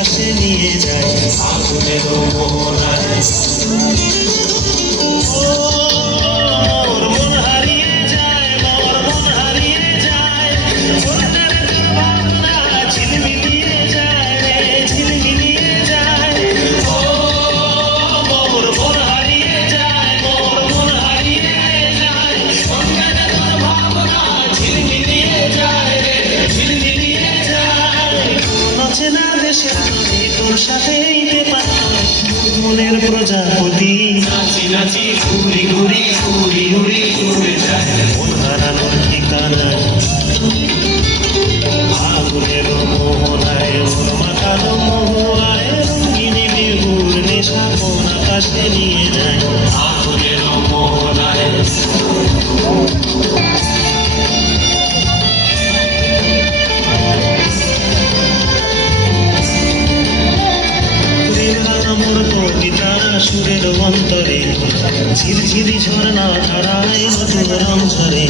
আকাশে নিয়ে যায় আগুনের মোহনায়। মোর মন হারিয়ে যায়, মোর মন হারিয়ে যায়, মনের ভাবনা ঝিলমিলিয়ে যায় রে, ঝিলমিলিয়ে যায়। মোর মন হারিয়ে যায়, মোর মন হারিয়ে যায়, মনের ভাবনা ঝিলমিলিয়ে যায় রে, ঝিলমিলিয়ে যায়। অচেনা দেশের নদী তোর সাথেই মনের প্রজাপতি নাচি নাচি ঘুরি ঘুরি ঘুরি ঘুরি ঘুরে যায় মন হারানোর ঠিকানায় আগুনের মোহনায় মন মাতানো মোহায় রঙিনী বিহুর নেশা কোন আকাশে নিয়ে যায় আগুনের মোহনায়। সুরের অন্তরে ঝিরঝিরি ঝর্ণা ধারায় মধুর রং ঝরে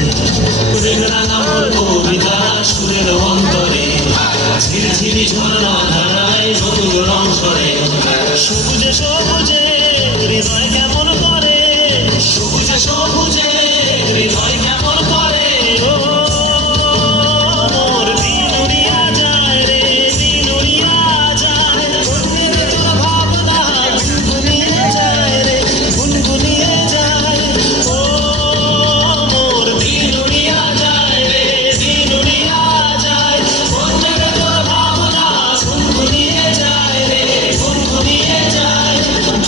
আমার কবিতা সুরের অন্তরে ঝিরঝিরি ঝর্ণা ধারায় মধুর রং ঝরে। সবুজে সবুজে হৃদয় কেমন করে, সবুজে সবুজে হৃদয় কেমন করে। ও মোর দিন উড়িয়া যায় রে, দিন উড়িয়া যায়, মনের তোর ভাবনা গুনগুনিয়ে যায় রে, গুনগুনিয়ে যায়। ও মোর দিন উড়িয়া যায় রে, দিন উড়িয়া যায়, মনের তোর ভাবনা গুনগুনিয়ে যায় রে, গুনগুনিয়ে যায়।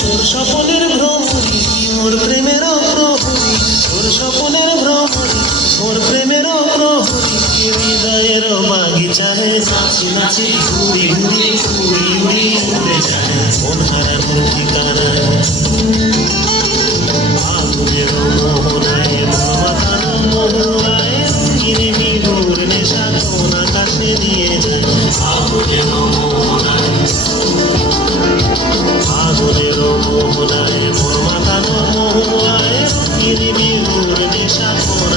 তোর স্বপনের ভ্রমণী মোর প্রেমের প্রহরী, তোর স্বপনের ভ্রমণী মোর প্রেমের প্রহরী, হৃদয়ের বাগিচায় নাচি নাচি ঘুরি ঘুরি ঘুরি ঘুরি উড়ে যায় মন হারানোর ঠিকানায় আগুনের মোহনায় মন মাতানো মোহনায় রঙিনী বিহুর নেশা কোন আকাশে নিয়ে যায় আগুনের মোহনায় আগুনের মোহনায় মন মাতানো মোহনায় রঙিনী বিহুর নেশা কোন